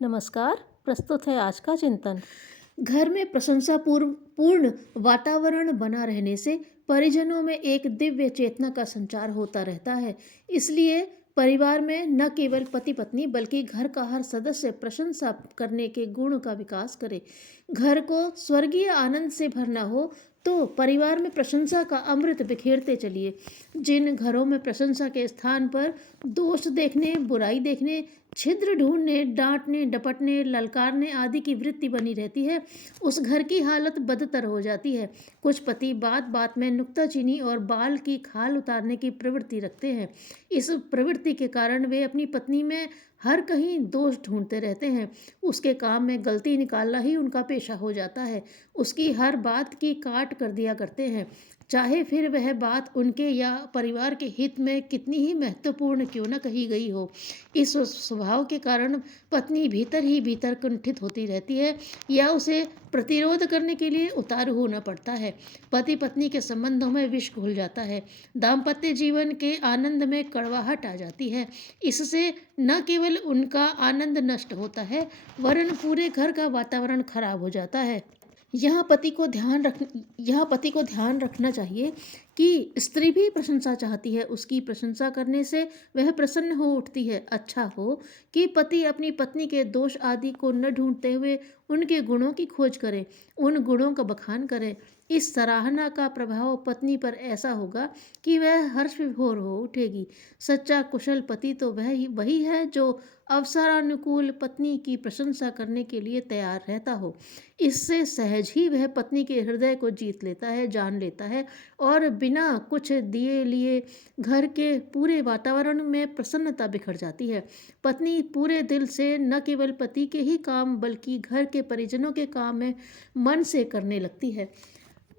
नमस्कार। प्रस्तुत है आज का चिंतन। घर में प्रशंसापूर्व पूर्ण वातावरण बना रहने से परिजनों में एक दिव्य चेतना का संचार होता रहता है। इसलिए परिवार में न केवल पति पत्नी बल्कि घर का हर सदस्य प्रशंसा करने के गुण का विकास करे। घर को स्वर्गीय आनंद से भरना हो तो परिवार में प्रशंसा का अमृत बिखेरते चलिए। जिन घरों में प्रशंसा के स्थान पर दोष देखने, बुराई देखने, छिद्र ढूंढने, डांटने, डपटने, ललकारने आदि की वृत्ति बनी रहती है, उस घर की हालत बदतर हो जाती है। कुछ पति बात बात में नुक्ताचीनी और बाल की खाल उतारने की प्रवृत्ति रखते हैं। इस प्रवृत्ति के कारण वे अपनी पत्नी में हर कहीं दोष ढूंढते रहते हैं। उसके काम में गलती निकालना ही उनका पेशा हो जाता है। उसकी हर बात की काट कर दिया करते हैं, चाहे फिर वह बात उनके या परिवार के हित में कितनी ही महत्वपूर्ण क्यों न कही गई हो। इस स्वभाव के कारण पत्नी भीतर ही भीतर कुंठित होती रहती है या उसे प्रतिरोध करने के लिए उतारू होना पड़ता है। पति पत्नी के संबंधों में विष घुल जाता है। दाम्पत्य जीवन के आनंद में कड़वाहट आ जाती है। इससे न केवल उनका आनंद नष्ट होता है वरन पूरे घर का वातावरण खराब हो जाता है। यहाँ पति को ध्यान रखना चाहिए कि स्त्री भी प्रशंसा चाहती है। उसकी प्रशंसा करने से वह प्रसन्न हो उठती है। अच्छा हो कि पति अपनी पत्नी के दोष आदि को न ढूंढते हुए उनके गुणों की खोज करे, उन गुणों का बखान करे। इस सराहना का प्रभाव पत्नी पर ऐसा होगा कि वह हर्ष विभोर हो उठेगी। सच्चा कुशल पति तो वही है जो अवसरानुकूल पत्नी की प्रशंसा करने के लिए तैयार रहता हो। इससे सहज ही वह पत्नी के हृदय को जीत लेता है, जान लेता है और बिना कुछ दिए लिए घर के पूरे वातावरण में प्रसन्नता बिखर जाती है। पत्नी पूरे दिल से न केवल पति के ही काम बल्कि घर के परिजनों के काम में मन से करने लगती है।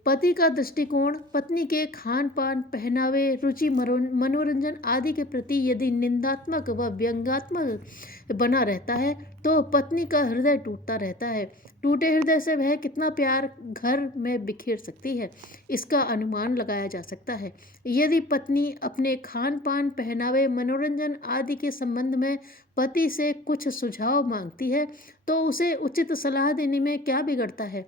पति का दृष्टिकोण पत्नी के खान पान, पहनावे, रुचि, मनोरंजन आदि के प्रति यदि निंदात्मक व व्यंग्यात्मक बना रहता है तो पत्नी का हृदय टूटता रहता है। टूटे हृदय से वह कितना प्यार घर में बिखेर सकती है, इसका अनुमान लगाया जा सकता है। यदि पत्नी अपने खान पान, पहनावे, मनोरंजन आदि के संबंध में पति से कुछ सुझाव मांगती है तो उसे उचित सलाह देने में क्या बिगड़ता है।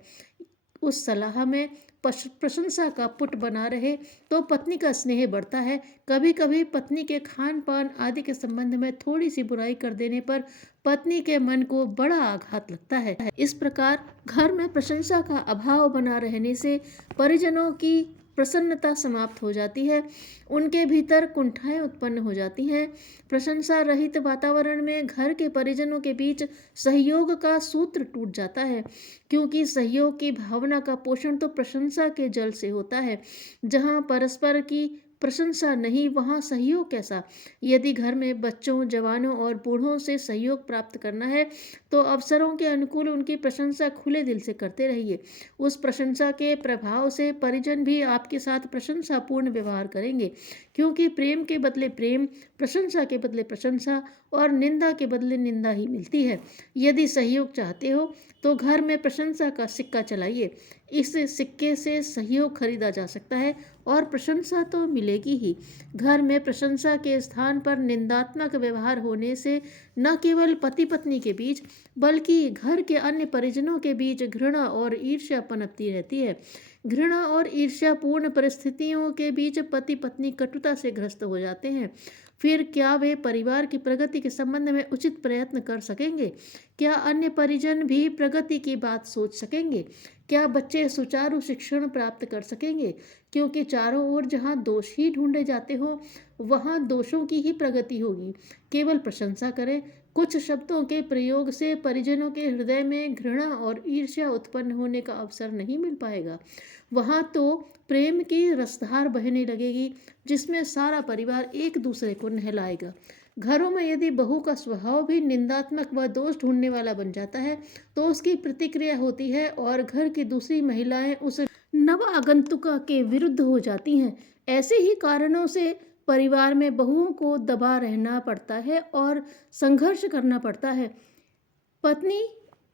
उस सलाह में प्रशंसा का पुट बना रहे तो पत्नी का स्नेह बढ़ता है। कभी कभी पत्नी के खान पान आदि के संबंध में थोड़ी सी बुराई कर देने पर पत्नी के मन को बड़ा आघात लगता है। इस प्रकार घर में प्रशंसा का अभाव बना रहने से परिजनों की प्रसन्नता समाप्त हो जाती है, उनके भीतर कुंठाएं उत्पन्न हो जाती हैं। प्रशंसा रहित वातावरण में घर के परिजनों के बीच सहयोग का सूत्र टूट जाता है, क्योंकि सहयोग की भावना का पोषण तो प्रशंसा के जल से होता है। जहाँ परस्पर की प्रशंसा नहीं वहाँ सहयोग कैसा। यदि घर में बच्चों, जवानों और बूढ़ों से सहयोग प्राप्त करना है तो अवसरों के अनुकूल उनकी प्रशंसा खुले दिल से करते रहिए। उस प्रशंसा के प्रभाव से परिजन भी आपके साथ प्रशंसापूर्ण व्यवहार करेंगे, क्योंकि प्रेम के बदले प्रेम, प्रशंसा के बदले प्रशंसा और निंदा के बदले निंदा ही मिलती है। यदि सहयोग चाहते हो तो घर में प्रशंसा का सिक्का चलाइए। इस सिक्के से सहयोग खरीदा जा सकता है और प्रशंसा तो मिलेगी ही। घर में प्रशंसा के स्थान पर निंदात्मक व्यवहार होने से न केवल पति पत्नी के बीच बल्कि घर के अन्य परिजनों के बीच घृणा और ईर्ष्या पनपती रहती है। घृणा और ईर्ष्यापूर्ण परिस्थितियों के बीच पति पत्नी कटुता से ग्रस्त हो जाते हैं। फिर क्या वे परिवार की प्रगति के संबंध में उचित प्रयत्न कर सकेंगे? क्या अन्य परिजन भी प्रगति की बात सोच सकेंगे? क्या बच्चे सुचारू शिक्षण प्राप्त कर सकेंगे? क्योंकि चारों ओर जहाँ दोष ही ढूंढे जाते हो वहाँ दोषों की ही प्रगति होगी। केवल प्रशंसा करें, कुछ शब्दों के प्रयोग से परिजनों के हृदय में घृणा और ईर्ष्या उत्पन्न होने का अवसर नहीं मिल पाएगा। वहाँ तो प्रेम की रसधार बहने लगेगी जिसमें सारा परिवार एक दूसरे को नहलाएगा। घरों में यदि बहू का स्वभाव भी निंदात्मक व दोष ढूंढने वाला बन जाता है तो उसकी प्रतिक्रिया होती है और घर की दूसरी महिलाएं उस नव आगंतुका के विरुद्ध हो जाती हैं। ऐसे ही कारणों से परिवार में बहुओं को दबा रहना पड़ता है और संघर्ष करना पड़ता है। पत्नी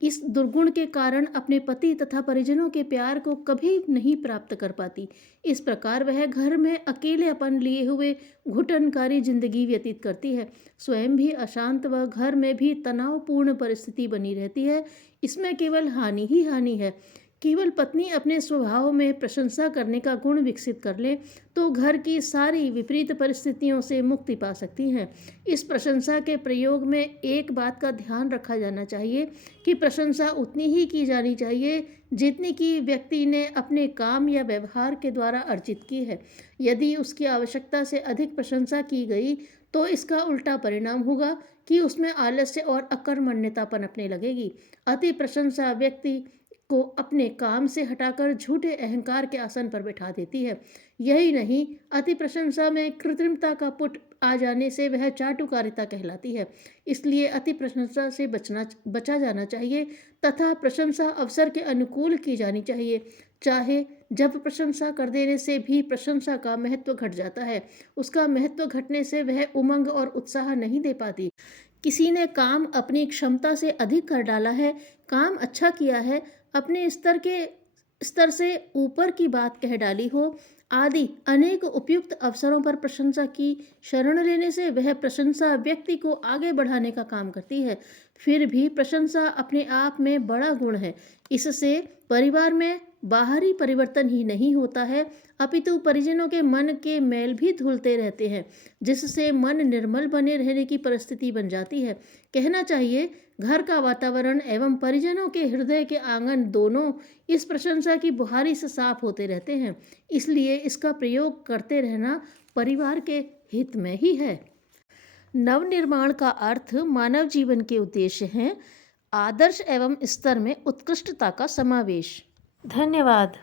इस दुर्गुण के कारण अपने पति तथा परिजनों के प्यार को कभी नहीं प्राप्त कर पाती। इस प्रकार वह घर में अकेलेपन लिए हुए घुटनकारी जिंदगी व्यतीत करती है। स्वयं भी अशांत व घर में भी तनावपूर्ण परिस्थिति बनी रहती है। इसमें केवल हानि ही हानि है। केवल पत्नी अपने स्वभाव में प्रशंसा करने का गुण विकसित कर ले तो घर की सारी विपरीत परिस्थितियों से मुक्ति पा सकती हैं। इस प्रशंसा के प्रयोग में एक बात का ध्यान रखा जाना चाहिए कि प्रशंसा उतनी ही की जानी चाहिए जितनी कि व्यक्ति ने अपने काम या व्यवहार के द्वारा अर्जित की है। यदि उसकी आवश्यकता से अधिक प्रशंसा की गई तो इसका उल्टा परिणाम होगा कि उसमें आलस्य और अकर्मण्यता पनपने लगेगी। अति प्रशंसा व्यक्ति को अपने काम से हटाकर झूठे अहंकार के आसन पर बैठा देती है। यही नहीं, अति प्रशंसा में कृत्रिमता का पुट आ जाने से वह चाटुकारिता कहलाती है। इसलिए अति प्रशंसा से बचा जाना चाहिए तथा प्रशंसा अवसर के अनुकूल की जानी चाहिए। चाहे जब प्रशंसा कर देने से भी प्रशंसा का महत्व घट जाता है, उसका महत्व घटने से वह उमंग और उत्साह नहीं दे पाती। किसी ने काम अपनी क्षमता से अधिक कर डाला है, काम अच्छा किया है, अपने स्तर से ऊपर की बात कह डाली हो आदि अनेक उपयुक्त अवसरों पर प्रशंसा की शरण लेने से वह प्रशंसा व्यक्ति को आगे बढ़ाने का काम करती है। फिर भी प्रशंसा अपने आप में बड़ा गुण है। इससे परिवार में बाहरी परिवर्तन ही नहीं होता है अपितु परिजनों के मन के मैल भी धुलते रहते हैं, जिससे मन निर्मल बने रहने की परिस्थिति बन जाती है। कहना चाहिए, घर का वातावरण एवं परिजनों के हृदय के आंगन दोनों इस प्रशंसा की बुहारी से साफ होते रहते हैं। इसलिए इसका प्रयोग करते रहना परिवार के हित में ही है। नवनिर्माण का अर्थ मानव जीवन के उद्देश्य हैं। आदर्श एवं स्तर में उत्कृष्टता का समावेश। धन्यवाद।